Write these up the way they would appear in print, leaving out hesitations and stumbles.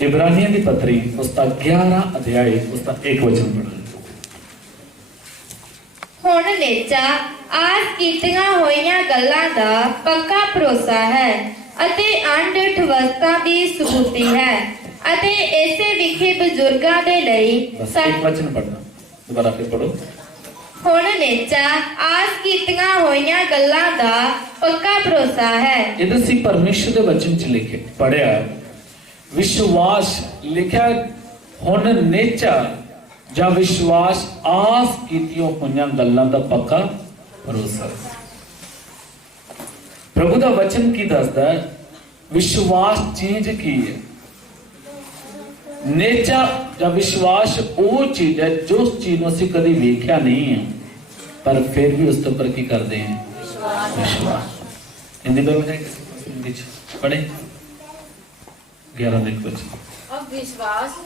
इब्रानियों की पत्री उसका 11 अध्याय उसका 1 वचन पढ़ो। ਹੁਣ ਨੇਚਾ ਆਸ ਕੀਤੀਆਂ ਹੋਈਆਂ ਗੱਲਾਂ ਦਾ ਪੱਕਾ ਭਰੋਸਾ ਹੈ ਅਤੇ ਅਣਡਿੱਠ ਵਸਤਾਂ ਦੀ ਸਬੂਤੀ ਹੈ ਅਤੇ ਇਸੇ ਵਿਖੇ ਬਜ਼ੁਰਗਾਂ ਦੇ ਲਈ बस एक वचन पढ़ना, दोबारा फिर पढ़ो। ਹੁਣ ਨੇਚਾ ਆਸ ਕੀਤੀਆਂ ਹੋਈਆਂ ਗੱਲਾਂ ਦਾ ਪੱਕਾ ਭਰੋਸਾ ਹੈ। इधर सी परमेश्वर के वचन च लिखे पढ़िया विश्वास लिखा हुण नेचा ਜਾਂ विश्वास आस कीतियों होइयां गल्लां दा पक्का भरोसा। प्रभु दा वचन की दसदा है विश्वास चीज की है। नेचा ਜਾਂ विश्वास वो चीज है जो चीज ਨੂੰ ਅਸੀਂ ਕਦੀ ਵੇਖਿਆ ਨਹੀਂ ਹੈ पर फिर भी उसके ऊपर की करते हैं विश्वास। हिंदी में पढ़े 11 देखो। अब विश्वास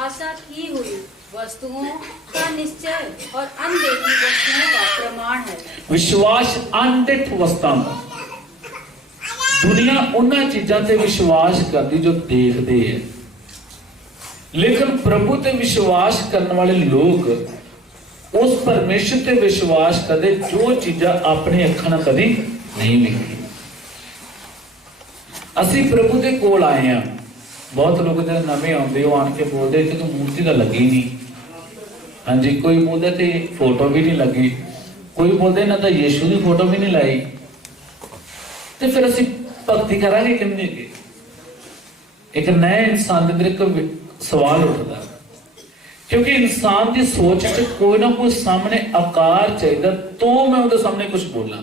आशा की हुई वस्तुओं का निश्चय और अनदेखी वस्तुओं का प्रमाण है। विश्वास अनडिठ वस्तुओं का, दुनिया उन्हां चीज़ां ते विश्वास करती जो देखते है, लेकिन प्रभु ते विश्वास करने वाले लोग उस परमेश्वर ते विश्वास करते जो चीज़ां अपने अखां नाल कदी नहीं देखी। असी प्रभु दे कोल आए हैं। बहुत लोग जो नवे आते हो आन के बोलते कि तो मूर्ति तो लगी नहीं। हाँ जी, कोई बोलते थे फोटो भी नहीं लगी, कोई बोलते ना तो यीशु की फोटो भी नहीं लाई। तो फिर असी भक्ति करांगे किन्ने की? एक नए इंसान के अंदर एक सवाल उठता, क्योंकि इंसान की सोच च कोई ना कोई सामने आकार चाहिए तो मैं उसके सामने कुछ बोला।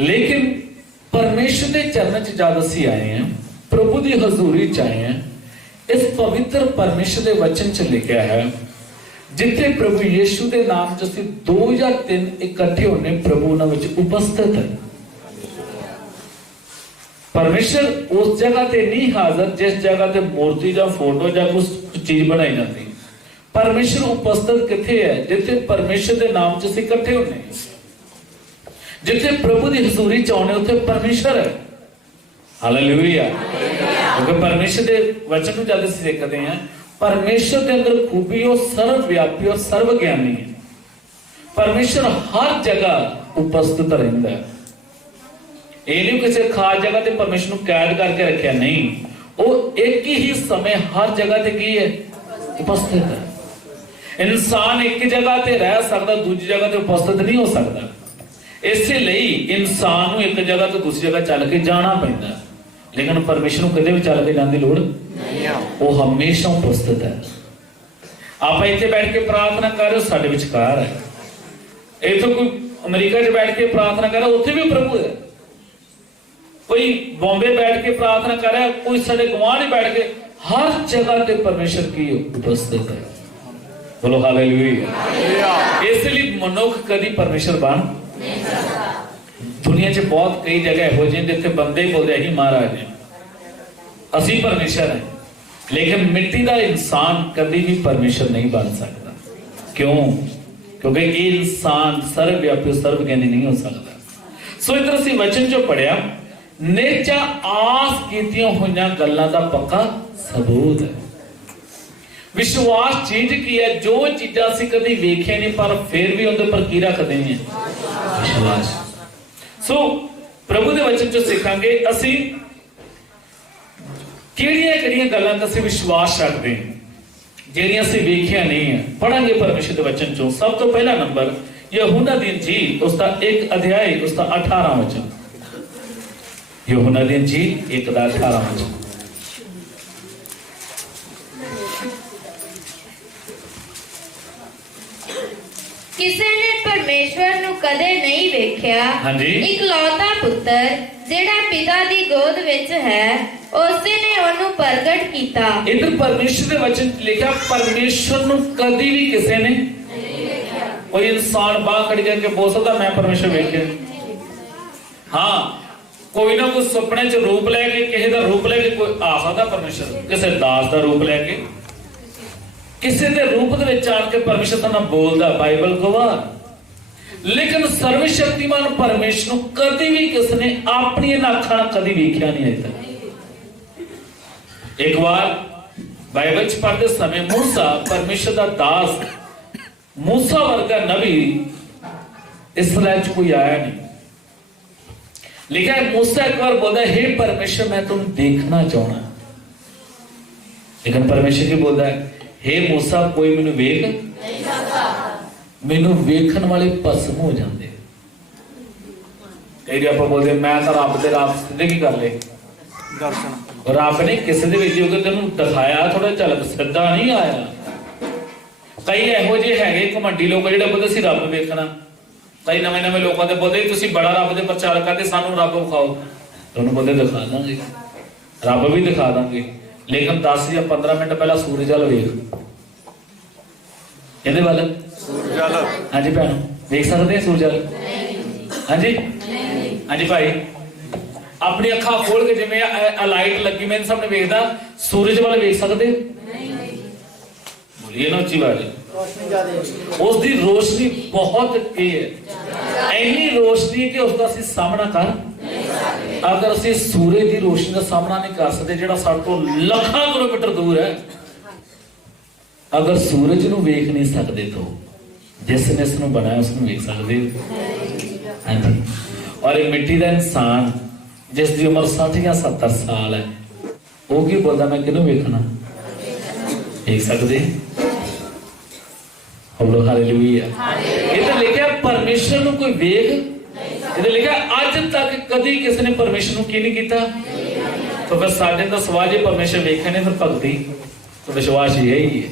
लेकिन परमेश्वर के चरण च जद असी आए हैं, प्रभु की हजूरी च आए हैं, इस पवित्र परमेश्वर के वचन च लिखा है जिथे प्रभु यीशु के नाम च असीं 2 या 3 इकट्ठे होने प्रभु उन्हां विच उपस्थित है। परमेश्वर उस जगह ते नहीं हाजिर जिस जगह ते मूर्ति या फोटो या कुछ चीज बनाई जाती। परमेश्वर उपस्थित किथे है? जिथे परमेश्वर के नाम च असीं इकट्ठे होने, जिथे प्रभु की हजूरी च आउणे उत्थे परमेश्वर है। हालेलुया। क्योंकि परमेश्वर के वचन को जब असीं देखते हैं, परमेश्वर के अंदर खूबी और सर्वव्यापी और सर्वज्ञानी है। परमेश्वर हर जगह उपस्थित रहिंदा है। ये नहीं किसी खास जगह ते परमेश्वर को कैद करके रखा, नहीं, वो एक ही समय हर जगह ते की है उपस्थित है। इंसान एक जगह ते रह सकता, दूसरी जगह ते उपस्थित नहीं हो सकता। इसलिए इंसान को एक जगह तो दूसरी जगह चल के जाना पैंदा, लेकिन परमेश्वर को कदे भी चल के जाने की लोड़ नहीं, वो हमेशा उपस्थित है। आप इतने बैठ के प्रार्थना कर रहे हो, साडे विचकार है। इथों कोई अमेरिका च बैठ के प्रार्थना कर रहा है, उत्थे भी प्रभु है। कोई बॉम्बे बैठ के प्रार्थना कर रहा है, कोई साडे गुआढ़ बैठ के, हर जगह ते परमेश्वर की उपस्थित है। बोलो हालेलुया। इसलिए मनुख कभी परमेश्वर बन दुनिया च बहुत कई जगह हो जिथे बंदे ही बोलते ही महाराज ने असी परमेश्वर है, लेकिन मिट्टी का इंसान कभी भी परमेश्वर नहीं बन सकता। क्यों? क्योंकि ये इंसान सर्वव्यापी सर्वज्ञानी नहीं हो सकता। सो इधर असी वचन जो पढ़िया नेचा आस कीतियां हुई गल्लां दा पक्का सबूत है। विश्वास चीज की है जो चीज़ां असी कभी वेखिया नहीं पर फिर भी उनके पर की रखते हैं विश्वास। सो प्रभु के वचन चो सीखांगे असी किहड़ियां गल्लां दा असी विश्वास रखते हैं जिहड़ियां असी वेखिया नहीं है। पढ़ांगे परमेश्वर के वचन चो। सब तो पहला नंबर यूहन्ना दी इंजील उसका 1 अध्याय उसका 18 वचन। यूहन्ना दी इंजील 1 दा 18 वचन। ਕਿਸੇ ਨੇ ਪਰਮੇਸ਼ਵਰ ਨੂੰ ਕਦੇ ਨਹੀਂ ਵੇਖਿਆ। ਹਾਂਜੀ। ਇਕਲੌਤਾ ਪੁੱਤਰ ਜਿਹੜਾ ਪਿਤਾ ਦੀ ਗੋਦ ਵਿੱਚ ਹੈ, ਉਸੇ ਨੇ ਉਹਨੂੰ ਪ੍ਰਗਟ ਕੀਤਾ। इधर परमेश्वर के वचन लिखा परमेश्वर ਨੂੰ कभी भी किसी ने नहीं देखा। कोई इंसान बाहर खड़ी करके बोल सकता मैं परमेश्वर वेख्या? हाँ, कोई ना कोई सुपने च रूप लैके किसी का रूप लैके कोई आ सकता परमेश्वर, किसी दास का रूप लैके किसी के रूप आन के परमेश्वर नाल बोलदा, बाइबल गवाह। लेकिन सर्वशक्तिमान परमेश्वर कभी भी किसी ने अपनी अखां कभी वेख्या नहीं। अजे तक एक बार बाइबल च पढ़ते समय मूसा परमेश्वर का दास, मूसा वर्गा नबी इसराइल च कोई आया नहीं। लिखा है मूसा एक बार बोलता है, हे परमेश्वर मैं तुम देखना चाहना। लेकिन परमेश्वर की बोलता है, हे मूसा कोई मैनू वेख नहीं सकता, मैनू वेखण वाले भस्म हो जाते। कई आप बोलते मैं तो रब दे रब सिद्धे की कर ले दर्शन, रब ने किसी दे विच जो तेनू दिखाया थोड़ा झलक सिद्धा नहीं आया। कई इहो ਜਿਹੇ ਹੈਗੇ ਘਮੰਡੀ लोग ਜਿਹੜੇ बोलते सी रब वेखना। कई नवे नवे लोगों के बोलते तुसी बड़ा रब दे प्रचार करते सानू रब विखाओ, तुहानू बोलते दिखा दांगे, रब भी दिखा दांगे, लेकिन 10 या 15 मिनट पहला सूरज वाल वेख, ਇਹਦੇ ਵੱਲ सूरज वाल। हाँ जी भैन वेख सकते हैं सूरज वाल? हाँ जी हाँ जी भाई अपनी अखा खोल के जिवें लाइट लगी मेरे सामने वेखदा सूरज वाल वेख सकते? बोलिए ना उच्ची बात। उसकी रोशनी बहुत की है, इन्नी रोशनी कि उसका असीं सामना कर अगर असीं सूरज की रोशनी का सामना नहीं कर सकते जिहड़ा साडे तो लाखां किलोमीटर दूर है। अगर सूरज नूं वेख नहीं सकते तो जिसने इसनूं बनाया उसनूं वेख सकते हो। हाँ जी। और एक मिट्टी का इंसान जिसकी उम्र 60 या 70 साल है वो की बोलता मैं किहनूं वेखना? देख सकते? बोलो हालेलुया। ये तो लिखा परमेश्वर नूं कोई वेख, ये तो लिखा अज तक कदी किसी ने परमेश्वर नूं की नहीं कीता। तो फिर साडे दा सवाल जे परमेश्वर वेखे ने फिर भगती तो विश्वास यही है।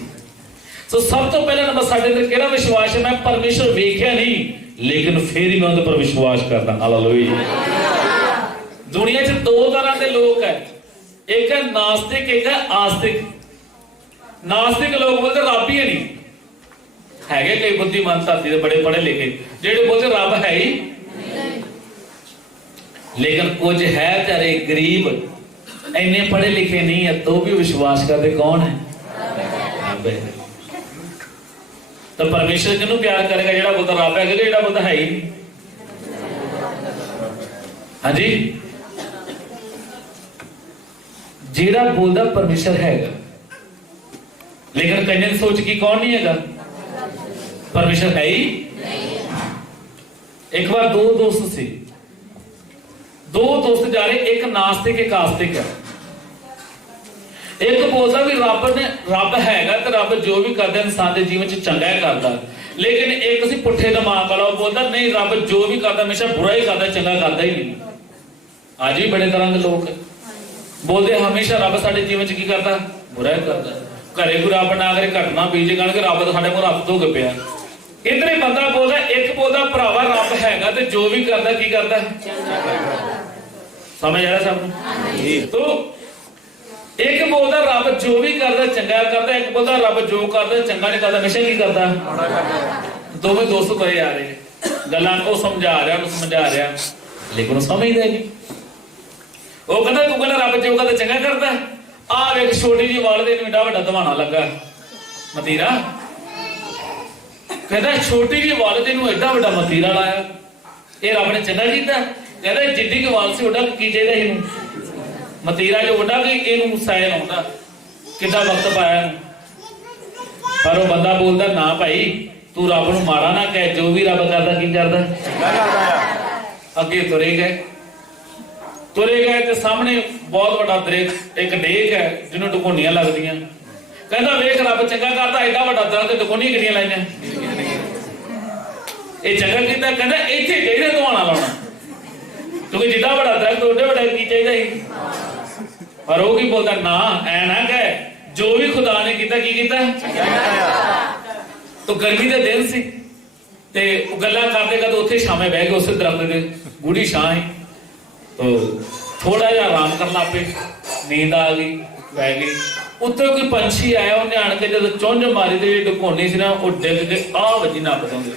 तो सब तो पहला नंबर साडे अंदर केड़ा विश्वास है? मैं परमेश्वर वेख्या नहीं लेकिन फिर ही मैं उनके पर विश्वास करता। हालेलुया। दुनिया च दो तरह के लोग है, एक है नास्तिक एक है आस्तिक। नास्तिक लोग बोलते रब ही नहीं है, कई बुद्धिमान धरती के बड़े पढ़े लिखे जेडे बोलते रब है ही, लेकिन कुछ है तेरे गरीब इन्ने पढ़े लिखे नहीं है तो भी विश्वास करते कौन है? रब है। तो परमेश्वर किहनू प्यार करेगा? जेड़ा बोलता रब है, जेड़ा बोलता है ही नहीं। हाँ जी, जेड़ा बोलता परमेश्वर हैगा लेकिन कई सोच की कौन नहीं हैगा? परमेश्वर है ही नहीं। एक बार दो दोस्त से जा रहे, एक नास्तिक एक आस्तिक है। एक बोलता भी रब हैगा तो रब जो भी करता इंसान के जीवन च चंगा ही करता, लेकिन एक सी पुठे दिमाग वाला बोलता नहीं रब जो भी करता हमेशा बुरा ही करता, चंगा करता ही नहीं। आज भी बड़े तरह के लोग बोलते हमेशा रब साडे जीवन च की करता? बुरा ही करता। घरे कोई रब ना करे घटना बीज गण के रब तो साडे कोल हत्थ धो के पिया। इधर ही बंदा बोलता, एक बोलता भरावा रब हैगा तो जो भी करता की करता? समझ आ रहा सबनूं? तो एक बोलता रब जो भी करता चंगा करता, एक बोलता रब जो करता चंगा नहीं करता, हमेशा की करता? दोवें दोस्त करे आ रहे गल्लां को समझा रहा लेकिन समझदा नहीं। वो कहता तू कहना रब जो करता चंगा करता, आ एक छोटी जी वाल दे एडा वड्डा दवाना लगा मतीरा, कहता छोटी जी वाल दे एडा वड्डा मतीरा लाया, ये रब ने चंगा कीता? कहता जिड्डी के वाल से उड़ा की चाहिए इनू मतीरा जो उड़ा कि इनू सैन आउंदा कितना वक्त पाया। पर वो बंदा बोलता ना भाई तू रब नूं माड़ा ना कह, जो भी रब करदा की करदा? अगे तुरे गए तो सामने बहुत बड़ा दरख्त एक डेक है जिन्होंने डुकोनियां लगदियां। कहता वेख रब चंगा करता एडा वड्डा दरख्त डुकोनियां कितनियां लाइयां, ये चंगा कीता? कहता इत्थे चाहिए धुआना लाउणा क्योंकि जिड्डा बड़ा दरख्त ओडे बड़ा की चाहिए। पर वो की बोलता ना ऐ ना कह, जो भी खुदा ने कीता की कीता? तो गर्मी के दिन सी ते गल्लां करदे करदे उत्थे शामे बह गए उस दरख्त दे गूढ़ी छां है। तो थोड़ा जिहा आराम कर ला पे, नींद आ गई पै गई। उत्ते कोई पंछी आया, उन्हें आण के जब चुंझ मारी तो जी ढकोनी सी ना वो डिग के आ वजी नप देंगे।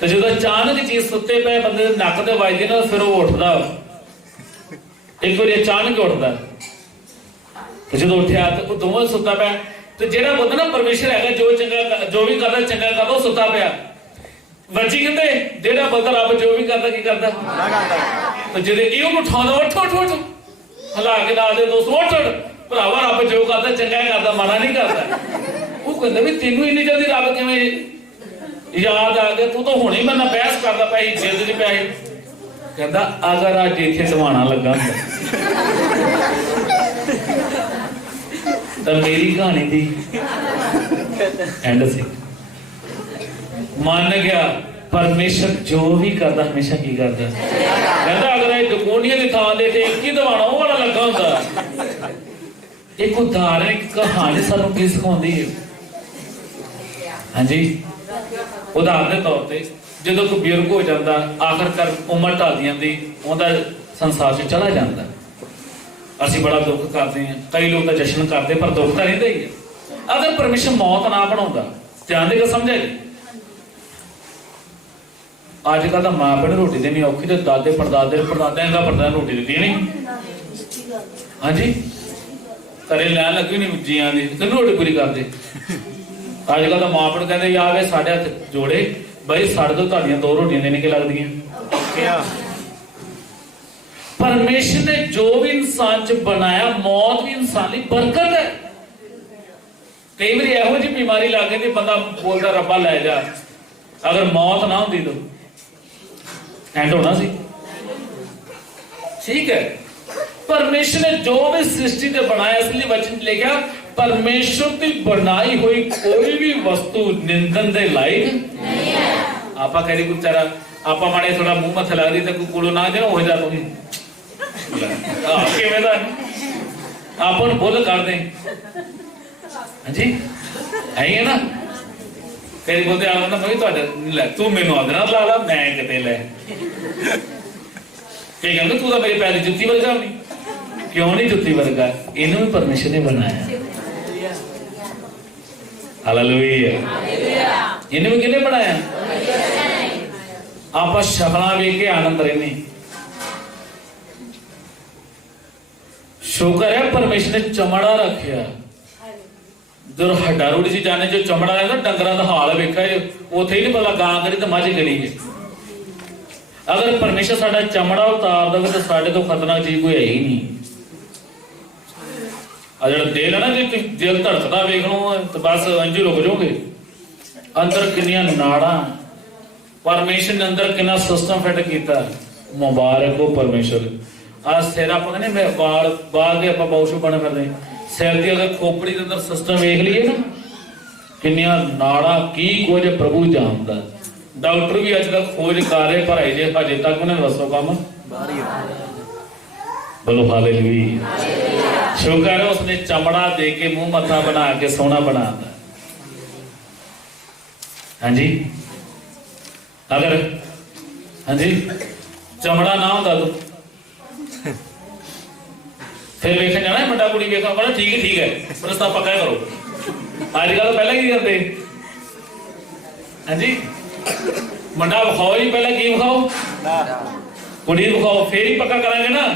तो जो अचानक चीज सुते पे बंदे नक ते वजदी ना फिर वो उठदा, एक बार अचानक उठदा। तो जो उठिया तो दोवें सुता पे, तो जेड़ा बोलता ना परमेश्वर है जो चंगा जो भी करता चंगा करता, वो सुता पिया वजी कहते जेड़ा बोलता रब जो भी करता की करता? तो जो ये उठाउंदा उठ उठ उठ ਹਲਾ ਕੇ ਨਾਲ ਦੇ ਦੋਸਤ ਉੱਠ ਭਰਾਵਾ, ਰੱਬ ਜੋ ਕਰਦਾ ਚੰਗਾ ਹੀ ਕਰਦਾ, ਮਾੜਾ ਨਹੀਂ ਕਰਦਾ। ਉਹ ਕਹਿੰਦਾ ਵੀ ਤੈਨੂੰ ਇੰਨੀ ਜਲਦੀ ਰੱਬ ਕਿਵੇਂ ਯਾਦ ਆ ਗਿਆ, ਤੂੰ ਤਾਂ ਹੁਣੇ ਹੀ ਮੇਰੇ ਨਾਲ ਬਹਿਸ ਕਰਦਾ ਪਿਆ ਸੀ, ਜਿੱਦ ਨਹੀਂ ਪਿਆ ਸੀ। ਕਹਿੰਦਾ ਅਗਰ ਅੱਜ ਇੱਥੇ ਸਵਾਣਾ ਲੱਗਾ ਹੁੰਦਾ ਤਾਂ ਮੇਰੀ ਕਹਾਣੀ ਦੀ ਐਂਡ ਸੀ। ਮੰਨ ਗਿਆ ਪਰਮੇਸ਼ਰ ਜੋ ਵੀ ਕਰਦਾ ਹਮੇਸ਼ਾ ਕੀ ਕਰਦਾ, ਕਹਿੰਦਾ ਅਗਰ ਇਹ ਦੁਕੋਨੀਆਂ ਦੀ ਥਾਂ ਦੇ ਤੇ ਇੱਕ ਹੀ ਦਵਾਣਾ ਉਹ ਵਾਲਾ ਲੱਗਾ ਹੁੰਦਾ। ਇੱਕ ਉਦਾਹਰਨ ਕਹਾਣੀ ਸਾਨੂੰ ਕੀ ਸਿਖਾਉਂਦੀ ਹੈ? ਹਾਂਜੀ, ਉਦਾਹਰਨ ਦੇ ਤੌਰ ਤੇ ਜਦੋਂ ਕੋਈ ਬਜ਼ੁਰਗ ਹੋ ਜਾਂਦਾ, ਆਖਰਕਾਰ ਉਮਰ ਢਲ ਜਾਂਦੀ, ਉਹਦਾ ਸੰਸਾਰ 'ਚ ਚਲਾ ਜਾਂਦਾ, ਅਸੀਂ ਬੜਾ ਦੁੱਖ ਕਰਦੇ ਹਾਂ। ਕਈ ਲੋਕ ਤਾਂ ਜਸ਼ਨ ਕਰਦੇ, ਪਰ ਦੁੱਖ ਤਾਂ ਰਹਿੰਦਾ ਹੀ ਹੈ। ਅਗਰ ਪਰਮੇਸ਼ਰ ਮੌਤ ਨਾ ਬਣਾਉਂਦਾ, ਧਿਆਨ ਦੇ ਕੇ ਸਮਝਿਆ ਜੀ। ਅੱਜ ਕੱਲ੍ਹ ਤਾਂ ਮਾਂ ਪਿਓ ਨੂੰ ਰੋਟੀ ਦੇਣੀ ਔਖੀ, ਤੇ ਦਾਦੇ ਪੜਦਾਦਿਆਂ ਦਾ ਪਰਦਾ ਰੋਟੀ ਦਿੱਤੀ ਨਹੀਂ। ਹਾਂਜੀ, ਘਰੇ ਲੈਣ ਲੱਗੀ ਨਹੀਂ ਜੀਆਂ ਦੀ, ਤੇ ਰੋਟੀ ਪੂਰੀ ਕਰਦੇ। ਅੱਜ ਕੱਲ੍ਹ ਤਾਂ ਮਾਂ ਪਿਓ ਕਹਿੰਦੇ ਯਾਰ ਇਹ ਸਾਡੇ ਹੱਥ ਜੋੜੇ ਬਈ, ਸਾਡੇ ਤੋਂ ਤੁਹਾਡੀਆਂ 2 ਰੋਟੀਆਂ ਦੇਣੇ ਕਿ ਲੱਗਦੀਆਂ। ਪਰਮੇਸ਼ਰ ਨੇ ਜੋ ਵੀ ਇਨਸਾਨ 'ਚ ਬਣਾਇਆ, ਮੌਤ ਵੀ ਇਨਸਾਨ ਲਈ ਬਰਕਤ ਹੈ। ਕਈ ਵਾਰੀ ਇਹੋ ਜਿਹੀ ਬਿਮਾਰੀ ਲੱਗ ਗਈ ਤੇ ਬੰਦਾ ਬੋਲਦਾ ਰੱਬਾ ਲੈ ਜਾ, ਅਗਰ ਮੌਤ ਨਾ ਹੁੰਦੀ ਤਾਂ ਐਂਡ ਹੋਣਾ ਸੀ। ਠੀਕ ਹੈ, ਪਰਮੇਸ਼ਰ ਨੇ ਜੋ ਵੀ ਸ੍ਰਿਸ਼ਟੀ ਤੇ ਬਣਾਇਆ, ਇਸ ਲਈ ਵਚਨ 'ਚ ਲਿਖਿਆ ਪਰਮੇਸ਼ਰ ਦੀ ਬਣਾਈ ਹੋਈ ਕੋਈ ਵੀ ਵਸਤੂ ਨਿੰਦਣ ਦੇ ਲਾਇਕ ਨਹੀਂ ਹੈ। ਆਪਾਂ ਕਹਿੰਦੇ ਕੋਈ ਵਿਚਾਰਾ, ਆਪਾਂ ਮਾੜੇ ਥੋੜਾ ਮੂੰਹ ਮੱਥੇ ਲੱਗਦੀ ਤੇ ਕੋਈ ਕੋਲੋਂ ਨਾ ਜਾਓ ਹੋ ਜਾ ਤੂੰ ਕਿਵੇਂ ਦਾ ਆਪਾਂ ਨੂੰ ਬੋਲ ਕਰਦੇ। ਹਾਂਜੀ ਐਂ ਨਾ, ਕਈ ਬੋਲਦੇ ਆ ਨਾ ਮੈਂ ਤੁਹਾਡੇ ਲੈ ਤੂੰ ਮੈਨੂੰ ਆਦਰਾ ਲਾ ਲਾ, ਮੈਂ ਕਿਤੇ ਲੈ ਕੀ ਕਹਿੰਦੇ ਤੂੰ ਤਾਂ ਮੇਰੇ ਪੈਰ ਦੀ ਜੁੱਤੀ ਵਰਗਾ ਨਹੀਂ। ਕਿਉਂ ਨਹੀਂ ਜੁੱਤੀ ਵਰਗਾ? ਇਹਨੂੰ ਵੀ ਪਰਮੇਸ਼ਰ ਨੇ ਬਣਾਇਆ। ਹਾਲੇਲੂਇਆ। ਇਹਨੂੰ ਵੀ ਕਿਹਨੇ ਬਣਾਇਆ? ਆਪਾਂ ਸ਼ਕਲਾਂ ਵੇਖ ਕੇ ਆਨੰਦ ਰਹਿੰਦੇ। ਸ਼ੁਕਰ ਹੈ ਪਰਮੇਸ਼ਰ ਨੇ ਚਮੜਾ ਰੱਖਿਆ। ਜਦੋਂ ਹੱਡਾ ਰੋੜੀ ਸੀ ਜਾਣੇ ਜੋ ਚਮੜਾ ਹੈ ਨਾ, ਡੰਗਰਾਂ ਦਾ ਹਾਲ ਵੇਖਿਆ ਉੱਥੇ ਹੀ ਨਹੀਂ ਪਤਾ ਗਾਂ ਕਰੀ ਤੇ ਮੱਝ ਕਿਹੜੀ ਹੈ। ਅਗਰ ਪਰਮੇਸ਼ਰ ਸਾਡਾ ਚਮੜਾ ਉਤਾਰ ਦੇਵੇ ਤਾਂ ਸਾਡੇ ਤੋਂ ਖਤਰਨਾਕ ਚੀਜ਼ ਕੋਈ ਹੈ ਹੀ ਨਹੀਂ। ਆ ਜਿਹੜਾ ਦਿਲ ਹੈ ਨਾ, ਜੇ ਦਿਲ ਧੜਕਦਾ ਵੇਖ ਲਓ ਤਾਂ ਬਸ ਇੰਝ ਰੁਕ ਜਾਓਗੇ। ਅੰਦਰ ਕਿੰਨੀਆਂ ਨਾੜਾਂ, ਪਰਮੇਸ਼ਰ ਨੇ ਅੰਦਰ ਕਿੰਨਾ ਸਿਸਟਮ ਫਿੱਟ ਕੀਤਾ। ਮੁਬਾਰਕ ਹੋ ਪਰਮੇਸ਼ਰ। ਆ ਸਿਰ ਆਪਾਂ ਕਹਿੰਦੇ ਮੈਂ ਬਾਲ ਬਾਲ ਕੇ ਆਪਾਂ ਬਾਉਸ਼ੂ ਬਣ ਕਰਦੇ, ਸਿਰ ਦੀ ਅਗਰ ਖੋਪੜੀ ਦੇ ਅੰਦਰ ਸਿਸਟਮ ਵੇਖ ਲਈਏ ਨਾ, ਕਿੰਨੀਆਂ ਨਾੜਾਂ, ਕੀ ਕੁਝ ਪ੍ਰਭੂ ਜਾਣਦਾ। ਡਾਕਟਰ ਵੀ ਅੱਜ ਕੱਲ੍ਹ ਖੋਜ ਕਰ ਰਹੇ, ਪਰ ਹਜੇ ਤੱਕ ਉਹਨੇ ਦੱਸੋ ਕੰਮ ਬਾਹਰ ਹੀ ਆ। ਬੋਲੋ ਹਾਲੇਲੂਇਆ। ਸ਼ੁਕਰ ਹੈ ਉਸਨੇ ਚਮੜਾ ਦੇ ਕੇ ਮੂੰਹ ਮੱਥਾ ਬਣਾ ਕੇ ਸੋਹਣਾ ਬਣਾਤਾ। ਹਾਂਜੀ, ਅਗਰ ਹਾਂਜੀ ਚਮੜਾ ਨਾ ਹੁੰਦਾ ਤਾਂ ਫਿਰ ਵੇਖਣ ਜਾਣਾ ਮੁੰਡਾ ਕੁੜੀ ਵੇਖਾ ਬੜਾ ਠੀਕ ਹੈ ਰਸਤਾ ਪੱਕਾ ਕਰੋ। ਅੱਜ ਕੱਲ੍ਹ ਪਹਿਲਾਂ ਕੀ ਕਰਦੇ? ਹਾਂਜੀ, ਮੁੰਡਾ ਵਿਖਾਓ ਹੀ, ਪਹਿਲਾਂ ਕੀ ਵਿਖਾਓ? ਕੁੜੀ ਵਿਖਾਓ, ਫੇਰ ਹੀ ਪੱਕਾ ਕਰਾਂਗੇ ਨਾ।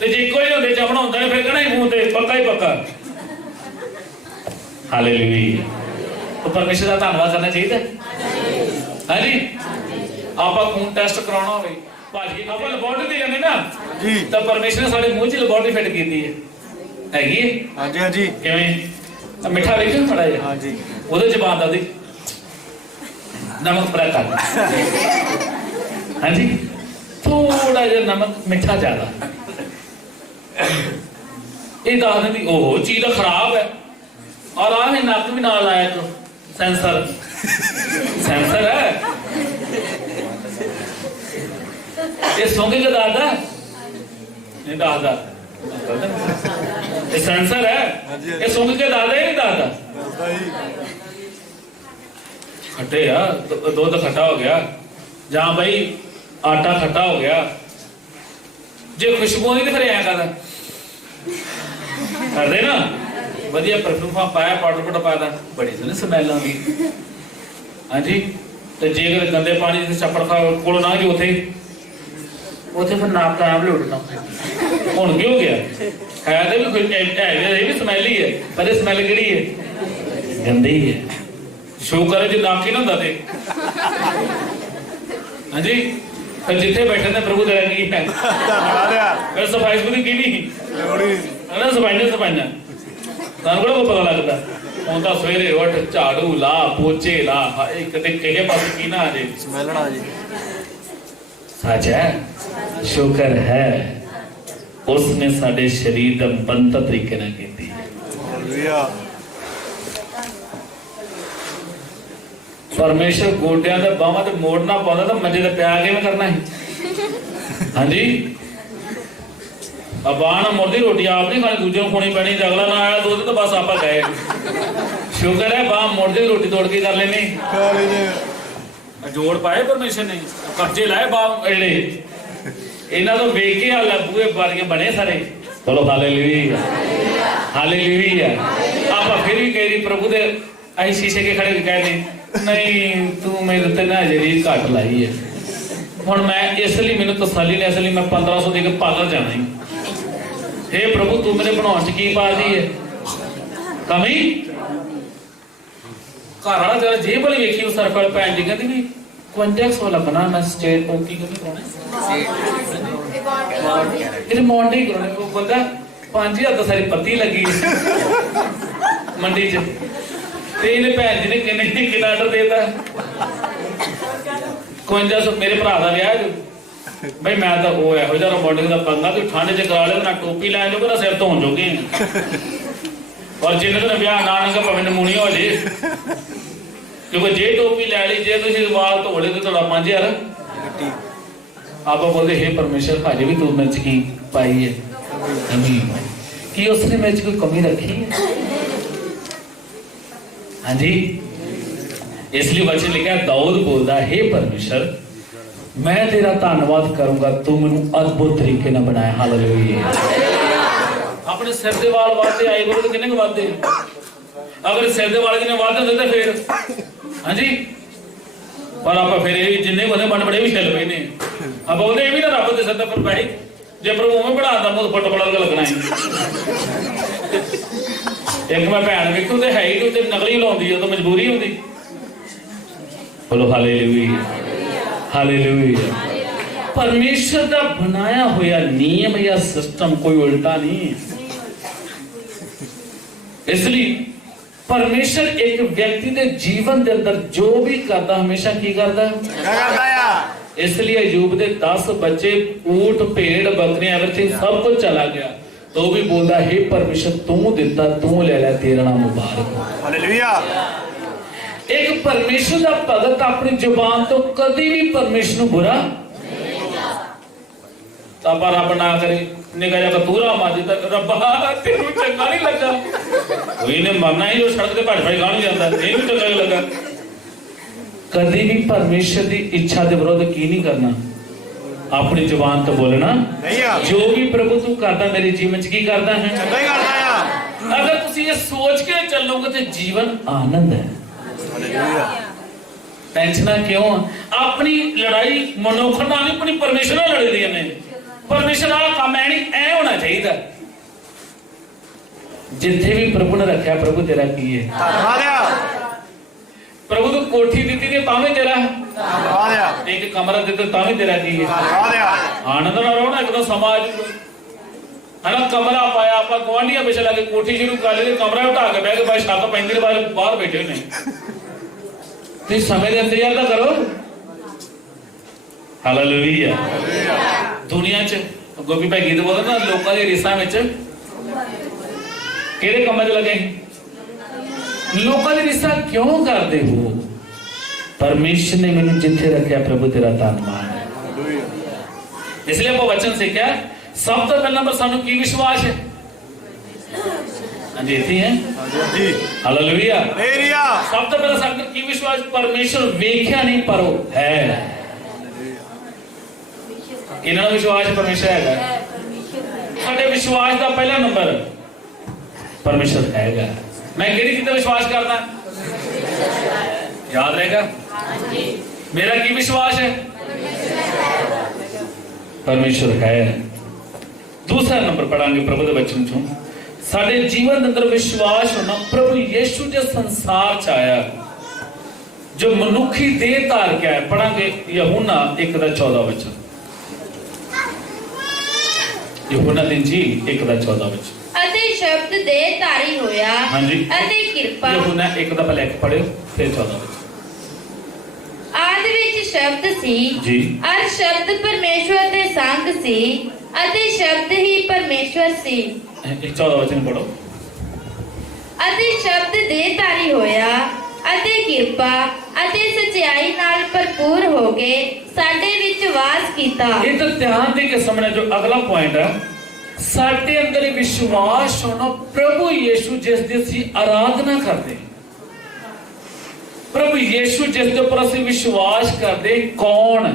ਤੇ ਜੇ ਇੱਕੋ ਹੀ ਹੁੰਦੇ ਚਮੜਾ ਹੁੰਦਾ ਨੇ ਫਿਰ ਕਹਿਣਾ ਹੀ ਮੂੰਹ ਤੇ ਪੱਕਾ ਹੀ ਪੱਕਾ। ਹਾਲੇਲੂਇਆ। ਤਾਂ ਪਰਮੇਸ਼ਰ ਦਾ ਧੰਨਵਾਦ ਕਰਨਾ ਚਾਹੀਦਾ। ਹਾਂਜੀ, ਆਪਾਂ ਖੂਨ ਟੈਸਟ ਕਰਾਉਣਾ ਹੋਵੇ, ਭਾਜੀ ਆਪਾਂ ਲੈਬੋਰਟਰੀ ਤੇ ਜਾਂਦੇ ਨਾ ਜੀ, ਤਾਂ ਪਰਮੇਸ਼ਰ ਨੇ ਸਾਡੇ ਮੂੰਹ 'ਚ ਲੈਬੋਰਟਰੀ ਫਿੱਟ ਕੀਤੀ ਹੈ। ਹੈਗੀ ਹੈ? ਹਾਂਜੀ ਹਾਂਜੀ। ਕਿਵੇਂ? ਮਿੱਠਾ ਵੇਖੋ ਥੋੜਾ ਜਿਹਾ। ਹਾਂਜੀ, ਉਹਦੇ ਜ਼ਬਾਨ ਦਾ ਉਹਦੀ ਨਮਕ ਬੜਾ ਕਰ। ਹਾਂਜੀ, ਥੋੜਾ ਜਿਹਾ ਨਮਕ ਮਿੱਠਾ ਜ਼ਿਆਦਾ। ਇਹ ਦੱਸ ਦਿੰਦੀ ਉਹ ਚੀਜ਼ ਤਾਂ ਖਰਾਬ ਹੈ। ਔਰ ਆਹ ਨੱਕ ਵੀ ਨਾਲ ਲਾਇਆ ਇੱਕ ਸੈਂਸਰ ਹੈ। ਇਹ ਸੁੰਘ ਕੇ ਦੱਸਦਾ ਨਹੀਂ ਦੱਸਦਾ, ਇਹ ਸੈਂਸਰ ਹੈ। ਇਹ ਸੁੰਘ ਕੇ ਦੱਸਦਾ ਹੀ ਨਹੀਂ ਦੱਸਦਾ। ਖੱਟੇ ਆ, ਦੁੱਧ ਖੱਟਾ ਹੋ ਗਿਆ ਜਾਂ ਬਈ ਆਟਾ ਖੱਟਾ ਹੋ ਗਿਆ। ਜੇ ਖੁਸ਼ਬੂ ਨਹੀਂ ਤੇ ਫਿਰ ਐਂ ਕਰਦੇ ਨਾ, ਵਧੀਆ ਪਰਫਿਊਮ ਪਾਇਆ, ਪਾਊਡਰ ਪਾਇਆ, ਬੜੀ ਸੋਹਣੀ ਸਮੈਲ ਆਉਂਦੀ। ਹਾਂਜੀ, ਤੇ ਜੇ ਅਗਰ ਗੰਦੇ ਪਾਣੀ ਦੇ ਚੱਪੜ ਕੋਲ ਨਾ ਜੀ ਉੱਥੇ ਫਿਰ ਨਾਕ ਕਾਇਮ ਲੁੱਟਣਾ। ਹੁਣ ਕੀ ਹੋ ਗਿਆ? ਹੈ ਤੇ ਵੀ ਕੋਈ ਇਹ ਵੀ ਸਮੈਲ ਹੀ ਹੈ, ਪਰ ਇਹ ਸਮੈਲ ਕਿਹੜੀ ਹੈ? ਗੰਦੀ ਹੈ। ਸ਼ੁਕਰ ਹੈ ਜੇ ਨਾਕ ਹੀ ਨਾ ਹੁੰਦਾ ਤੇ। ਹਾਂਜੀ, ਫਿਰ ਜਿੱਥੇ ਬੈਠੇ ਨੇ ਪ੍ਰਭੂ ਤੇਰਾ ਕੀ ਹੈ ਧੰਨਵਾਦ ਆ ਫਿਰ ਸਫਾਈ ਸੁਥਰੀ ਕੀ ਨਹੀਂ ਲੋੜੀ ਹੈ ਨਾ ਸਫਾਈਆਂ ਤੁਹਾਨੂੰ ਕਿਹੜਾ ਪਤਾ ਲੱਗਦਾ ਹੁਣ ਤਾਂ ਸਵੇਰੇ ਉੱਠ ਝਾੜੂ ਲਾ ਪੋਚੇ ਲਾ ਹਾਏ ਕਿਤੇ ਕਿਹੇ ਪਾਸੇ ਕੀ ਨਾ ਆ ਜੇ ਸਮੈਲਣਾ ਜੀ सच है शुक्र है उसने साडे शरीर का बनता तरीके ना कीती ਹਾਲੇਲੂਇਆ परमेश्वर गोडियां ते बाहां ते मोड़ना पाਉਂਦਾ ਤਾਂ ਮੰਜੇ ਤੇ ਪਿਆ ਕਿਵੇਂ ਕਰਨਾ ਹੈ ਹਾਂਜੀ ਅਬਾਨ ਮੁਰਦੀ ਰੋਟੀ ਆਪ ਨਹੀਂ ਖਾਣੀ ਦੂਜੇ ਨੂੰ ਖੋਣੀ ਪੈਣੀ ਤੇ ਅਗਲਾ ਨਾ ਆਇਆ ਦੁੱਧ ਤਾਂ ਬਸ ਆਪਾਂ ਗਏ ਸ਼ੁਕਰ ਹੈ ਬਾਹ ਮੁਰਦੀ ਰੋਟੀ ਤੋੜ ਕੇ ਕਰ ਲੈਣੀ ਹਾਲੇਲੂਇਆ ਜੋੜ ਪਾਏ ਪਰਮੇਸ਼ਰ ਨੇ ਕਬਜੇ ਲਾਏ ਬਾਹ ਜਿਹੜੇ ਇਹਨਾਂ ਤੋਂ ਵੇਖ ਕੇ ਆ ਲੱਭੂਏ ਬਾਰੀਆਂ ਬਣੇ ਸਾਰੇ ਚਲੋ ਹਾਲੇਲੂਇਆ ਹਾਲੇਲੂਇਆ ਆਪਾਂ ਫਿਰ ਵੀ ਕਹਿ ਰਹੀ ਪ੍ਰਭੂ ਦੇ ਅਸੀਂ ਸ਼ੀਸ਼ੇ ਕੇ ਖੜੇ ਕਹਿੰਦੇ ਨਹੀਂ ਤੂੰ ਮੇਰੇ ਤੇ ਨਾ ਜਿਹੜੀ ਘੱਟ ਲਾਈ ਹੈ ਹੁਣ ਮੈਂ ਇਸ ਲਈ ਮੈਨੂੰ ਤਸੱਲੀ ਨੇ ਇਸ ਲਈ ਮੈਂ 1500 ਦੇ ਕੇ ਪਾਰਲਰ ਜਾਣਾ ਹੀ हे ਪ੍ਰਭੂ ਤੂੰ ਮੇਰੇ ਬਣਾਉਣ ਚ ਕੀ ਪਾ ਦੀ ਹੈ ਕਮੀ ਘਰ ਵਾਲਾ ਜਰਾ ਜੇਬ ਵਾਲੀ ਵੇਖੀ ਉਹ ਸਰਕਲ ਭੈਣ ਜੀ ਕਹਿੰਦੀ ਵੀ 5500 ਲੱਗਣਾ ਮੈਂ ਸਟੇਟ ਪੋਕੀ ਕਿਉਂ ਕਰਾਉਣਾ ਇਹ ਮੌਂਡੀ ਕਰਾਉਣਾ ਉਹ ਬੰਦਾ 5000 ਤਾਂ ਸਾਰੀ ਪੱਤੀ ਲੱਗੀ ਮੰਡੀ ਚ ਤੇ ਇਹਨੇ ਭੈਣ ਜੀ ਨੇ ਕਿੰਨਾ ਆਰਡਰ ਦੇਤਾ 5500 ਮੇਰੇ ਭਰਾ ਦਾ ਵਿਆਹ ਜੋ ਬਈ ਮੈਂ ਤਾਂ ਉਹ ਇਹੋ ਜਿਹਾ ਮੌਂਡਿੰਗ ਦਾ ਪੰਗਾ ਤੂੰ ਠੰਡ ਚ ਕਰਾ ਲਿਓ ਨਾ ਟੋਪੀ ਲੈ ਜਾਓਗੇ ਨਾ ਸਿਰ ਧੋਣ ਜੋਗੇ ਔਰ ਜਿਹਨੇ ਤੋਂ ਵਿਆਹ ਨਾ ਨਾ ਭਾਵੇਂ ਨਮੂਨੀ ਹੋ ਜੇ ਕਿਉਂਕਿ ਜੇ ਟੋਪੀ ਲੈ ਲਈ ਜੇ ਤੁਸੀਂ ਵਾਲ ਧੋ ਲਏ ਤੇ ਤੁਹਾਡਾ 5000 ਆਪਾਂ ਬੋਲਦੇ ਹੈ ਪਰਮੇਸ਼ਰ ਭਾਜੀ ਵੀ ਤੂੰ ਮੇਰੇ ਚ ਕੀ ਪਾਈ ਹੈ ਕੀ ਉਸਨੇ ਮੇਰੇ ਚ ਕੋਈ ਕਮੀ ਰੱਖੀ ਹੈ ਹਾਂਜੀ ਇਸ ਲਈ ਵਚਨ ਲਿਖਿਆ ਦਾਊਦ ਬੋਲਦਾ ਹੈ परमेश्वर मैं तेरा धन्यवाद करूंगा तू मैनू अद्भुत तरीके ਨਾਲ ਬਣਾਇਆ हालेलुया अपने सिर दे वाल वादे आए बोलो किन्ने को वादे अगर सिर दे वाल जिन्ने वादे होंदे फिर हां जी पर आप फिर जिन्ने बने बन बड़े भी छल पए ने अब बोलते ये भी ना रब दे सदा पर भाई जे प्रभु में बढ़ाता मुझ फट पड़ा लगना है एक मैं भैन वेखू ते है ही ते नकली लाउंदी है तो मजबूरी होंदी बोलो हालेलुया हालेलुया परमेश्वर का बनाया हुआ नियम या सिस्टम कोई उल्टा नहीं इसलिए परमेश्वर एक व्यक्ति के जीवन के अंदर जो भी करता हमेशा की करता इसलिए अयूब के 10 बच्चे ऊंट भेड़ बकरियां एवरीथिंग सब कुछ चला गया तो भी बोलता हे परमेश्वर तू दिता तू ले ले तेरा नाम मुबारक हो हालेलुया एक परमेश्वर का भगत अपनी जुबान तो कभी भी परमेश्वर को बुरा तापा रब ना करे निका जा कतूरा मार दिता रब्बा तेनू चंगा नहीं लगा कोई ने मरना ही जो सड़क ते भड़ भड़ गाण जांदा ये भी चंगा नहीं लगा कभी भी परमेश्वर की इच्छा के विरोध की नहीं करना अपनी जुबान तो बोलना जो भी प्रभु तू करता मेरे जीवन च की करता है अगर तुसी ये सोच के चलोगे तो जीवन आनंद है टेंशन क्यों अपनी लड़ाई मनुख नाल नहीं अपनी परमेश्वर नाल लड़दी ने परमेश्वर वाला काम है नहीं ऐ होना चाहिए जिथे भी प्रभु ने रखा प्रभु तेरा की है प्रभु तो कोठी दी थी तां भी तेरा एक कमरा दिता तां भी तेरा की है आनंद ना रहो ना एक तो समाज है ना कमरा पाया आप गुआंढियां पिछे लगे कोठी शुरू कर ले कमरा उठा के बैठ के भाई छत पैंदी बाहर बैठे ने तुम समय का इंतजार तो करो हालेलुया दुनिया च गोपी भाई गीत बोलते ना लोगों के रिसा में केड़े काम च लगे लोगों के रिसा क्यों करते हो परमेश्वर ने मैंने जिथे रखा प्रभु तेरा धन्यवाद है इसलिए वो वचन से क्या सब तो पहला पर सानू की विश्वास है जी है हालेलुया सब तो पहला सानू की विश्वास परमेश्वर वेख्या नहीं पर है इन्हां विश्वास परमेश्वर है साडे विश्वास का पहला नंबर परमेश्वर है मैं केड़ी चीज़ पे विश्वास करना याद रहेगा मेरा की विश्वास है परमेश्वर है दूसरा नंबर पढ़ांगे प्रभु के वचन चों साडे जीवन अंदर विश्वास होना प्रभु यीशु जो संसार च आया जो मनुखी देह धार के आया पढ़ांगे यूहन्ना 1:14 वचन यूहन्ना 3:1-14 ਵਿੱਚ ਅਤੇ ਸ਼ਬਦ ਦੇਹਧਾਰੀ ਹੋਇਆ ਹਾਂਜੀ। ਅਤੇ ਕਿਰਪਾ यूहन्ना 1 ਦਾ ਪਹਿਲਾਂ 1 ਪੜਿਓ ਫਿਰ 14 ਵਿੱਚ ਆਦਿ ਵਿੱਚ ਸ਼ਬਦ ਸੀ ਜੀ। ਅਰ ਸ਼ਬਦ ਪਰਮੇਸ਼ਵਰ ਦੇ ਸੰਗ ਸੀ ਅਤੇ ਸ਼ਬਦ ਹੀ ਪਰਮੇਸ਼ਵਰ ਸੀ 14 ਵਚਨ ਪੜੋ। ਅਤੇ ਸ਼ਬਦ ਦੇਹਧਾਰੀ ਹੋਇਆ ਅਤੇ ਕਿਰਪਾ ਅਤੇ ਸਚਾਈ ਨਾਲ ਭਰਪੂਰ ਹੋ ਕੇ ਸਾਡੇ ਵਿੱਚ ਵਾਸ ਕੀਤਾ। ਇਹ ਤਾਂ ਧਿਆਨ ਦੇ ਕੇ ਸਮਝਣਾ ਜੋ ਅਗਲਾ ਪੁਆਇੰਟ ਹੈ ਸਾਡੇ ਅੰਦਰ ਇਹ ਵਿਸ਼ਵਾਸ ਹੋਣਾ ਪ੍ਰਭੂ ਯੀਸ਼ੂ ਜਿਸ ਦੀ ਅਸੀਂ ਆਰਾਧਨਾ ਕਰਦੇ ਪ੍ਰਭੂ ਯੀਸ਼ੂ ਜਿਸ ਦੇ ਉੱਪਰ ਅਸੀਂ ਵਿਸ਼ਵਾਸ ਕਰਦੇ ਕੌਣ ਹੈ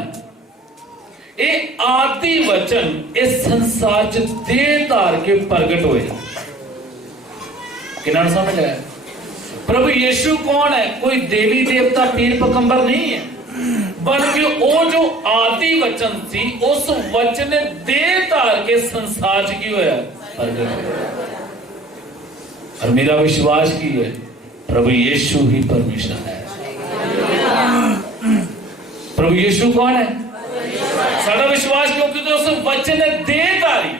ਇਹ ਆਦਿ ਵਚਨ ਇਸ ਸੰਸਾਰ 'ਚ ਦੇਹ ਧਾਰ ਕੇ ਪ੍ਰਗਟ ਹੋਇਆ। ਕਿਹਨਾਂ ਨੂੰ ਸਮਝ ਆਇਆ? प्रभु यीशु कौन है? कोई देवी देवता पीर पैगंबर नहीं है, बल्कि वो जो आदि वचन थी उस वचन ने देह धार के संसार च की होया और मेरा विश्वास की है प्रभु यीशु ही परमेश्वर है। प्रभु यीशु कौन है? साडा विश्वास क्योंकि तो उस वचन ने देह धारी।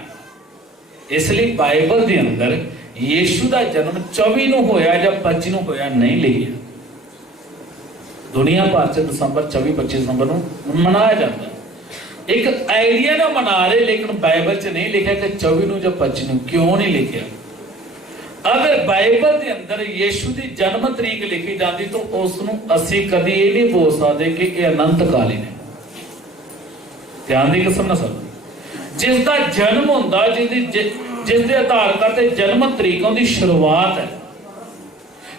इसलिए बाइबल के अंदर यीशु का जन्म 24 ਨੂੰ ਹੋਇਆ ਜਾਂ 25 ਨੂੰ ਹੋਇਆ ਨਹੀਂ ਲਿਖਿਆ। ਦੁਨੀਆ ਭਰ 'ਚ ਦਸੰਬਰ 24-25 ਦਸੰਬਰ ਨੂੰ ਮਨਾਇਆ ਜਾਂਦਾ। ਇੱਕ ਆਈਡੀਆ ਨਾਲ ਮਨਾ ਰਹੇ ਲੇਕਿਨ ਬਾਈਬਲ 'ਚ ਨਹੀਂ ਲਿਖਿਆ ਕਿ 24 ਨੂੰ ਜਾਂ 25 ਨੂੰ। ਕਿਉਂ ਨਹੀਂ ਲਿਖਿਆ? ਅਗਰ ਬਾਈਬਲ ਦੇ ਅੰਦਰ ਯੀਸ਼ੂ ਦੀ ਜਨਮ ਤਰੀਕ ਲਿਖੀ ਜਾਂਦੀ ਤਾਂ ਉਸ ਨੂੰ ਅਸੀਂ ਕਦੀ ਇਹ ਨਹੀਂ ਬੋਲ ਸਕਦੇ ਕਿ ਇਹ ਅਨੰਤ ਕਾਲੀਨ ਹੈ। ਧਿਆਨ ਦੇ ਕੇ ਸਮਝਣਾ ਸਭ। ਜਿਸ ਦਾ ਜਨਮ ਹੁੰਦਾ जिस दे आधार करते जन्म तरीक की शुरुआत है,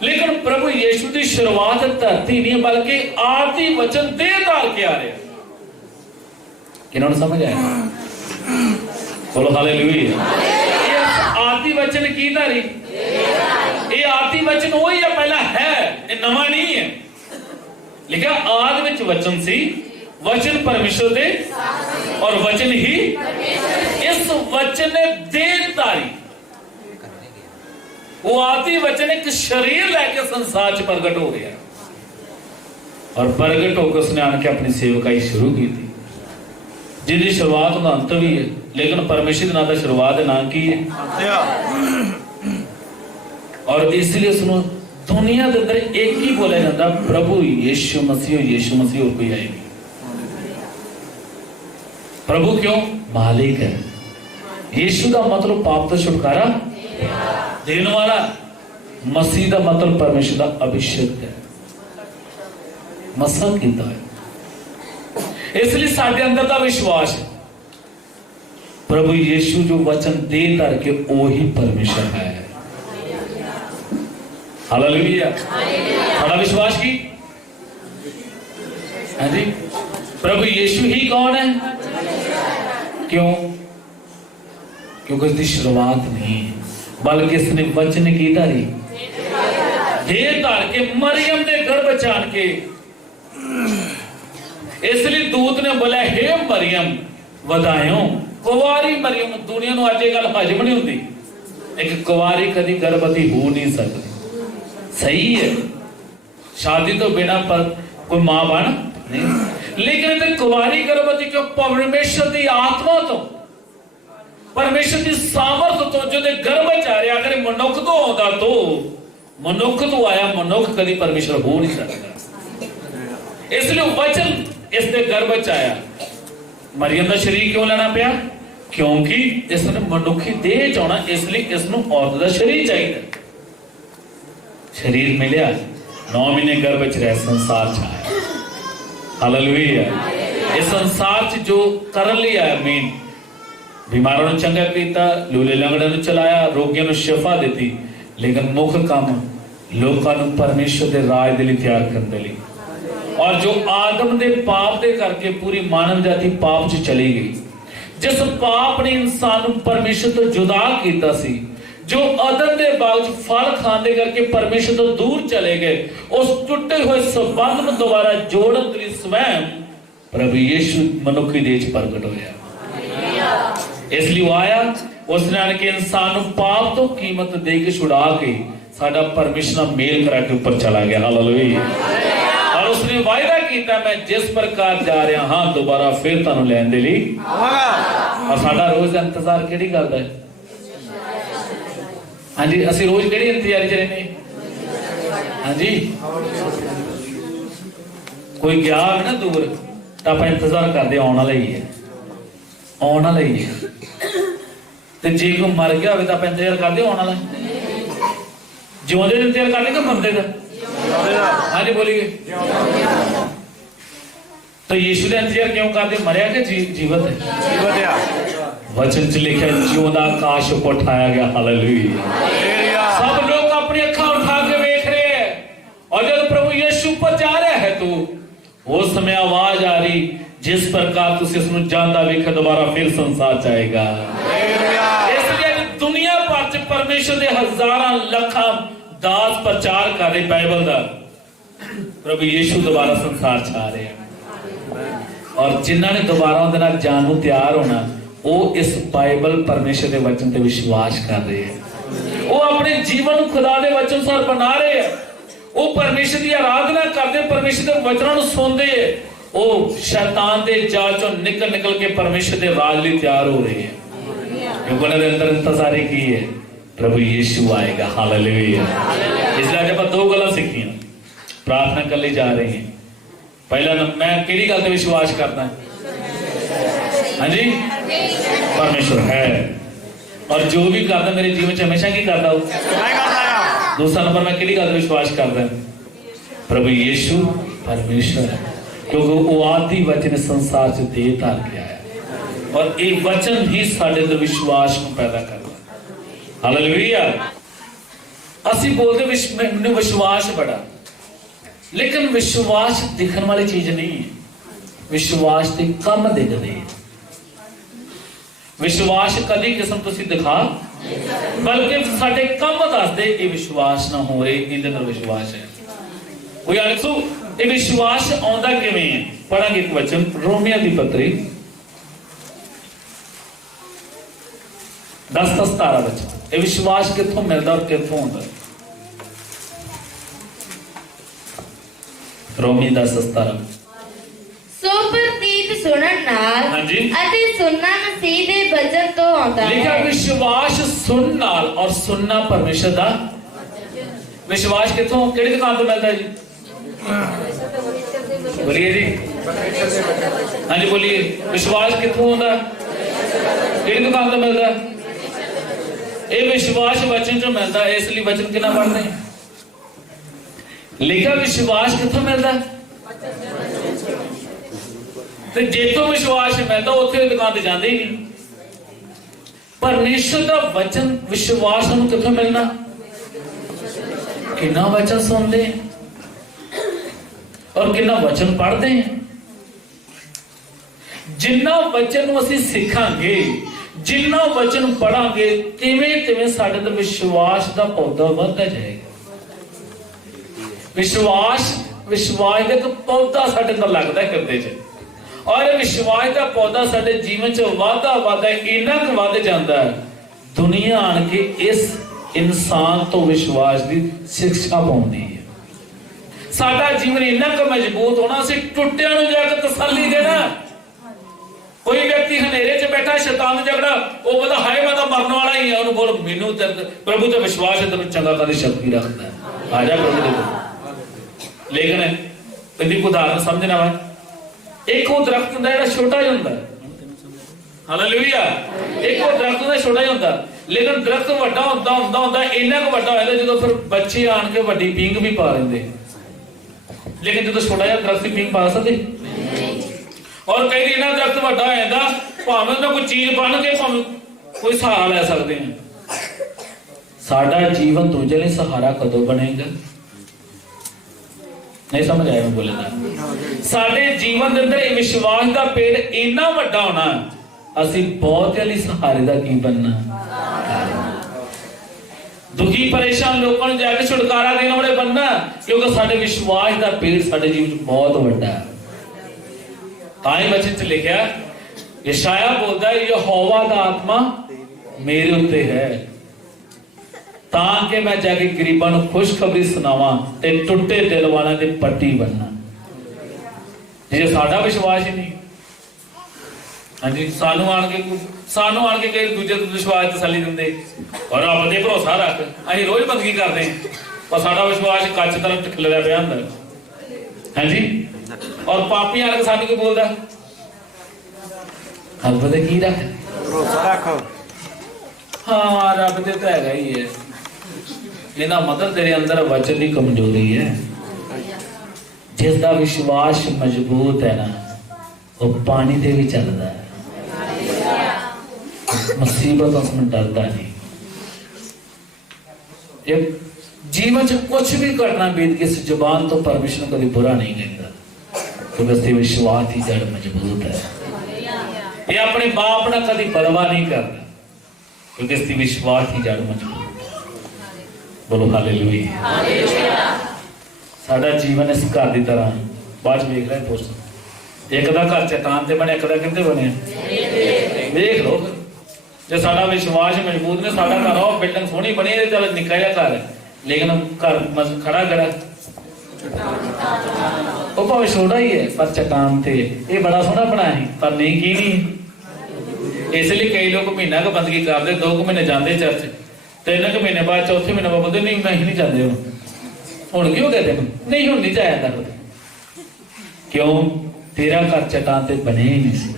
लेकिन प्रभु यीशु की शुरुआत धरती नहीं बल्कि आदि वचन देह धार के आ रहे। किन्होंने समझ आया? बोलो हालेलुया। आदि वचन की धारी? ये आदि वचन वही है, पहला है, ये नवा नहीं है। लिखा आदि विच वचन सी, वचन परमेश्वर दे और वचन ही इस वचन ने देह धारी। वो आदि वचन एक शरीर लेके संसार च प्रगट हो गया और प्रगट होकर उसने आके अपनी सेवकाई शुरू की थी, जिसकी शुरुआत का अंत भी है। लेकिन परमेश्वर ना तो शुरुआत ना की है और इसलिए उसने दुनिया के अंदर एक ही बोला जाता प्रभु यीशु मसीह और कोई आएगी। प्रभु क्यों? मालिक है। यीशु का मतलब पाप तो छुटकारा देने वाला, मसीह का मतलब परमेश्वर का अभिषेक है, मसा कीता है। इसलिए साडे अंदर का विश्वास है प्रभु यीशु जो वचन दे धर के वो ही परमेश्वर है। हालेलुया। साडा विश्वास की हाँ जी, प्रभु यीशु ही कौन है? क्यों? क्योंकि इसकी शुरुआत नहीं है बल्कि इसने वचन की धारी देह धार के मरियम ने गर्भ चान के। इसलिए दूत ने बोला हे मरियम वधायो कुवारी मरियम। दुनिया को अज गल हजम नहीं होती, एक कुवारी कभी गर्भवती हो नहीं सकती। सही है, शादी तो बिना पर कोई मां बन नहीं, लेकिन कुवारी गर्भवती क्यों? परमेश्वर की आत्मा तो परमेश्वर की सामर्थ तो जो गर्भ च आ रहा। अगर मनुख तो आता तो मनुख तो आया, मनुख कभी परमेश्वर हो नहीं सकता। इसलिए वचन इसके गर्भ च आया। मरियम का शरीर क्यों लेना पाया? क्योंकि इसने मनुखी देह चाहना, इसलिए इसनों औरत का शरीर चाहिए। शरीर मिलिया, 9 महीने गर्भ च रह संसार च आया। हालेलुया। इस संसार च जो करन लई आया, मेन बीमारों ने चंगा किया, लूले लंगड़े ने चलाया, रोगियों ने शिफा दी, लेकिन मुख काम लोगों को परमेश्वर के राज के लिए तैयार करने लई। और जो आदम के पाप के करके पूरी मानव जाति पाप च चली गई, जिस पाप ने इंसान परमेश्वर तो जुदा किया सी, जो अदन के बाग फल खाने करके परमेश्वर तो दूर चले गए, उस टुटे हुए संबंध में दोबारा जोड़न के लिए स्वयं प्रभु यीशु मनुखी देह प्रगट होया। इसलिए वो आया, उसने आके इंसान पाप तो कीमत दे के छुड़ा के साडा परमेश्वर मेल करा के ऊपर चला गया। हालेलुया। और उसने वायदा किया मैं जिस प्रकार जा रहा हाँ दोबारा फिर तुहानू लैण दे लई और साडा रोज दा इंतजार किहड़ी गल दा है हाँ जी असीं रोज किहड़ी इंतजारी च रहने हाँ जी कोई गया है ना दूर तो आप इंतजार करते आने वाला ही है आने वाला ही है ते जे कोई मर गया हो तो आप इंतजार करते आने वाला जिउंदे दा इंतजार करते कि मरदे दा हाँ जी बोलिए तो यीशु का इंतजार क्यों करते मरिया कि जीवत है वचन च लिखा जिउंदा आकाश को उठाया गया हालेलुया सब लोग अपनी अखां उठा के देख रहे हैं और जब प्रभु यीशु पर जा रहा है तो उस समय आवाज आ रही जिस प्रकार तुसी इसनू जानदा वेख दोबारा फिर संसार चाहेगा इसलिए दुनिया भर च परमेश्वर दे हजारां लाखां दास प्रचार कर रहे बाइबल दा प्रभु यीशु दोबारा संसार छा रहे हैं और जिन्हां ने दोबारा उहदे नाल जान नूं तैयार होना वो इस बाइबल परमेश्वर के वचन पे विश्वास कर रहे हैं वो अपने जीवन खुदा के वचन अनुसार बना रहे हैं वो परमेश्वर की आराधना करते परमेश्वर के वचनों को सुनते हैं वो शैतान के जाल चों निकल के परमेश्वर के राज लिए तैयार हो रहे हैं क्योंकि उन्होंने अंदर इंतजार की है प्रभु यीशु आएगा हालेलुया इसलिए आज आप दो गल्लां सीखियां प्रार्थना कर ले जा रहे हैं पहला मैं किहड़ी गल ते विश्वास करदा हाँ जी परमेश्वर है और जो भी करता मेरे जीवन च हमेशा की करता दूसरा नंबर मैं किहड़ी गल ते विश्वास करदा प्रभु यीशु परमेश्वर है क्योंकि वो आदि वचन संसार च दे धार के आया और ये वचन ही साडे अंदर विश्वास को पैदा करता हालेलुया असी बोलते विश्वास बड़ा लेकिन विश्वास दिखने वाली चीज नहीं है विश्वास के कम दिखते हैं विश्वास कदी किस्म तुसी दिखा बल्कि साडे कम दसदे ये विश्वास ना हो रहे इहदे अंदर विश्वास है कोई आखो ये विश्वास आउंदा किवें है पढ़ांगे एक वचन रोमियो दी पत्री 10:17 वचन ये विश्वास कित्थों मिलदा और कित्थों आउंदा रोमी 10:17 सो प्रतीत सुनन नाल हाँ जी अते सुनना मसीह दे वचन तो आउंदा लिखा है विश्वास सुन नाल और सुनना परमेश्वर दा विश्वास कित्थों किहड़ी दुकान तो मिलदा जी बोलिए जी हाँ जी बोलिए विश्वास कित्थों आउंदा किहड़ी दुकान तो मिलदा ये विश्वास वचन जो मिलता है इसलिए वचन कितना पढ़ते हैं लिखा विश्वास कितों मिलता तो जेतों विश्वास मिलता उत्थे दुकान ते जाते ही नहीं परमेश्वर का वचन विश्वास हम कितों मिलना कितना वचन सुनते हैं और कितना वचन पढ़ते हैं जिन्ना वचन असीं सीखांगे जिन्ना वचन पढ़ांगे तिवें तिवें साडे अंदर विश्वास का पौधा बढ़ता जाएगा विश्वास का एक पौधा साडे अंदर लगता है करते च और विश्वास का पौधा साडे जीवन च वादा इन्ना क वध जाता है दुनिया आन के इस इंसान तो विश्वास की शिक्षा पाउंदी है साडा जीवन इन्ना क मजबूत होना असीं टुटिया नूं जाके तसल्ली देना कोई व्यक्ति हनेरे च बैठा शैतान झगड़ा वो बोलता हाय मैं तो मरने वाला ही है उन्होंने बोल मैनू प्रभु तो विश्वास है तेन चंगा करने शक्ति रखता है आ जा प्रभु दे लेकिन इसकी उदाहरण समझना वा एक वो दरख्त हुंदा जिहड़ा छोटा ही हुंदा हालेलुया एक वो दरख्त हुंदा छोटा ही हुंदा लेकिन दरख्त वड्डा हुंदा इन्ना क वड्डा होता जो फिर बच्चे आन के वड्डी पींग भी पा लेंदे लेकिन जो छोटा जिहा दरख्त पींग पा सकदे और कई दिन दरख्त वड्डा हो जाता भावें तो कोई चीज बन के भावें कोई सहारा ले सकते हैं साडा जीवन दूजे लिए सहारा कदों बनेगा नहीं समझ आया मैं बोलेगा साडे जीवन के अंदर विश्वास का पेड़ इन्ना वड्डा होना असीं बहुत ही सहारे का की बनना दुखी परेशान लोगों को जाके छुटकारा देने वाले बनना क्योंकि साडे विश्वास का पेड़ साडे जीवन बहुत वड्डा है ताई वचन च लिखा यशाया बोलता है यहोवा दा आत्मा मेरे उत्ते है ताकि मैं जाके गरीबां नूं खुशखबरी सुनावां ते टुटे दिल वालों दे पट्टी बनना ਜੇ ਸਾਡਾ ਵਿਸ਼ਵਾਸ ਹੀ ਨਹੀਂ, ਹਾਂਜੀ ਸਾਨੂੰ ਆਣ ਕੇ ਕਈ ਦੂਜੇ ਤੋਂ ਵਿਸ਼ਵਾਸ ਤਸੱਲੀ ਦਿੰਦੇ ਔਰ ਰੱਬ ਤੇ ਭਰੋਸਾ ਰੱਖ, ਅਸੀਂ ਰੋਜ਼ ਬੰਦਗੀ ਕਰਦੇ ਹਾਂ ਪਰ ਸਾਡਾ ਵਿਸ਼ਵਾਸ ਕੱਚ ਤਰ੍ਹਾਂ ਟਿਕਲਿਆ ਪਿਆ ਹੁੰਦਾ, ਹਾਂਜੀ। ਔਰ ਪਾਪੀ ਆਣ ਕੇ ਸਾਨੂੰ ਕੀ ਬੋਲਦਾ, ਰੱਬ ਤੇ ਕੀ ਰੱਖ, ਭਰੋਸਾ ਰੱਖੋ। ਹਾਂ ਰੱਬ ਤੇ ਤਾਂ ਹੈਗਾ ਹੀ ਹੈ। ਇਹਦਾ ਮਤਲਬ ਤੇਰੇ ਅੰਦਰ ਵਚਨ ਦੀ ਕਮਜ਼ੋਰੀ ਹੈ। ਜਿਸ ਦਾ ਵਿਸ਼ਵਾਸ ਮਜ਼ਬੂਤ ਹੈ ਨਾ, ਉਹ ਪਾਣੀ ਤੇ ਵੀ ਚੱਲਦਾ ਹੈ, ਮੁਸੀਬਤ ਉਸਨੂੰ ਡਰਦਾ ਨਹੀਂ। ਇਹ ਜੀਵਨ ਚ ਕੁछ भी घटना बीत के इस जुबान तो परमेश्वर कभी बुरा नहीं कहता, क्योंकि उसके विश्वास की जड़ मजबूत है। ये अपने बाप ना कभी बलवा नहीं करता, क्योंकि इसकी विश्वास की जड़ मजबूत है। बोलो हालेलुया। साडा जीवन इस घर की तरह बाद वेख रहे पोस्ट, एक दा घर चट्टान ते बने, एक दा किंदे बने, देख लो। जो साडा विश्वास मजबूत ने, साडा घर हो बिल्डिंग सोहनी बनी है, चल निक्का जिहा घर है, लेकिन घर खड़ा खड़ा वो भावे छोटा ही है पर चट्टान थे, ये बड़ा सोहना बनाया है पर नहीं की नहीं। इसलिए कई लोग महीना क बंदगी करते, 2 महीने जाते चर्च, 3 महीने बाद चौथे महीने बोलते नहीं मैं नहीं जाते हुण क्यों कहते नहीं हुण नहीं जाया कर, क्यों तेरा घर चट्टान ते बने ही नहीं सी,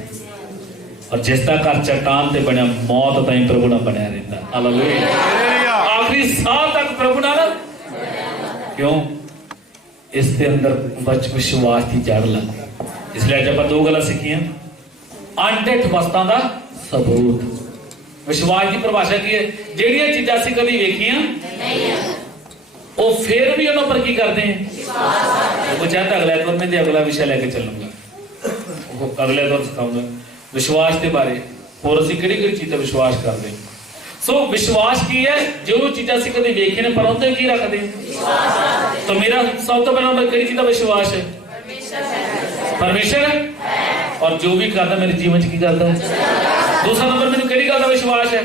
और जिसका घर चट्टान ते बनया मौत ताईं प्रभु ना बनया रहता। हालेलुया। आखिरी साल तक प्रभु ना, क्यों इसके अंदर विश्वास की जड़ लग। इसलिए अज आप 2 गल्लां सीखियां, अनडिठ वस्तां दा सबूत। विश्वास की परिभाषा की है, ਜਿਹੜੀਆਂ चीज़ां ਅਸੀਂ कभी वेखियां वो फिर भी उन्होंने पर की करते हैं विश्वास। वो चाहता अगला एतवार में अगला विषय लेके चलूंगा, वो अगले एतवार सिखाऊंगा विश्वास के बारे, और असं कि चीज़ का विश्वास करते हैं। सो विश्वास की है, जो चीज़ां असं कभी वेखे ने पर उनते की रखते हैं। तो मेरा सब तो पहला नंबर किहड़ी चीज़ का विश्वास है, परमेश्वर है, और जो भी करता मेरे जीवन च की करता है। दूसरा नंबर मैंने किहड़ी गल दा विश्वास है,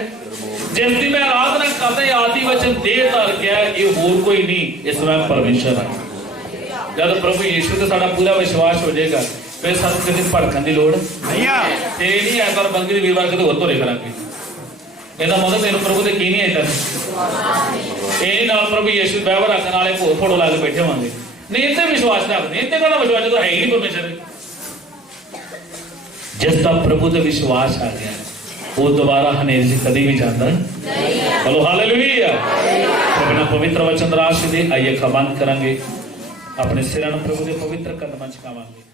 जिसकी मैं आराधना करता आदि वचन दे धर गया, ये होर कोई नहीं, इस स्वयं परमेश्वर है। जब प्रभु यीशु से साडा पूरा विश्वास हो जाएगा, फिर सानू किसी भड़कन की लोड़ नहीं है। ये नहीं है पर बंदी वीरवार कदे होर धोरे करांगे, ਇਹਦਾ ਮਤਲਬ ਤੈਨੂੰ ਪ੍ਰਭੂ ਦੇ ਕੀ ਨਹੀਂ ਆਇਆ, ਇਹ ਨਾਲ ਪ੍ਰਭੂ ਯੀਸ਼ੂ ਬਾਈਬਲ ਰੱਖਣ ਵਾਲੇ ਭੋਰ ਫੋਟੋ ਲਾ ਕੇ ਬੈਠੇ ਹੋਵਾਂਗੇ, ਨਹੀਂ ਇੱਥੇ ਵਿਸ਼ਵਾਸ ਰੱਖਦੇ, ਇੱਥੇ ਕਾਹਦਾ ਵਿਸ਼ਵਾਸ ਜਦੋਂ ਹੈ ਹੀ ਨਹੀਂ ਪਰਮੇਸ਼ਰ। ਜਿਸ ਦਾ ਪ੍ਰਭੂ ਤੇ ਵਿਸ਼ਵਾਸ ਆ ਗਿਆ ਉਹ ਦੁਬਾਰਾ ਹਨੇਰੇ 'ਚ ਕਦੀ ਵੀ ਜਾਂਦਾ ਨਹੀਂ। ਬੋਲੋ ਹਾਲੇਲੂਇਆ। ਆਪਣਾ ਪਵਿੱਤਰ ਵਚਨ ਰਾਸ਼ ਦੇ ਆਈਏ ਖਬੰਦ ਕਰਾਂਗੇ, ਆਪਣੇ ਸਿਰਾਂ ਨੂੰ ਪ੍ਰਭੂ ਦੇ ਪਵਿੱਤਰ ਕਦਮਾਂ 'ਚ ਪਾਵਾਂਗੇ।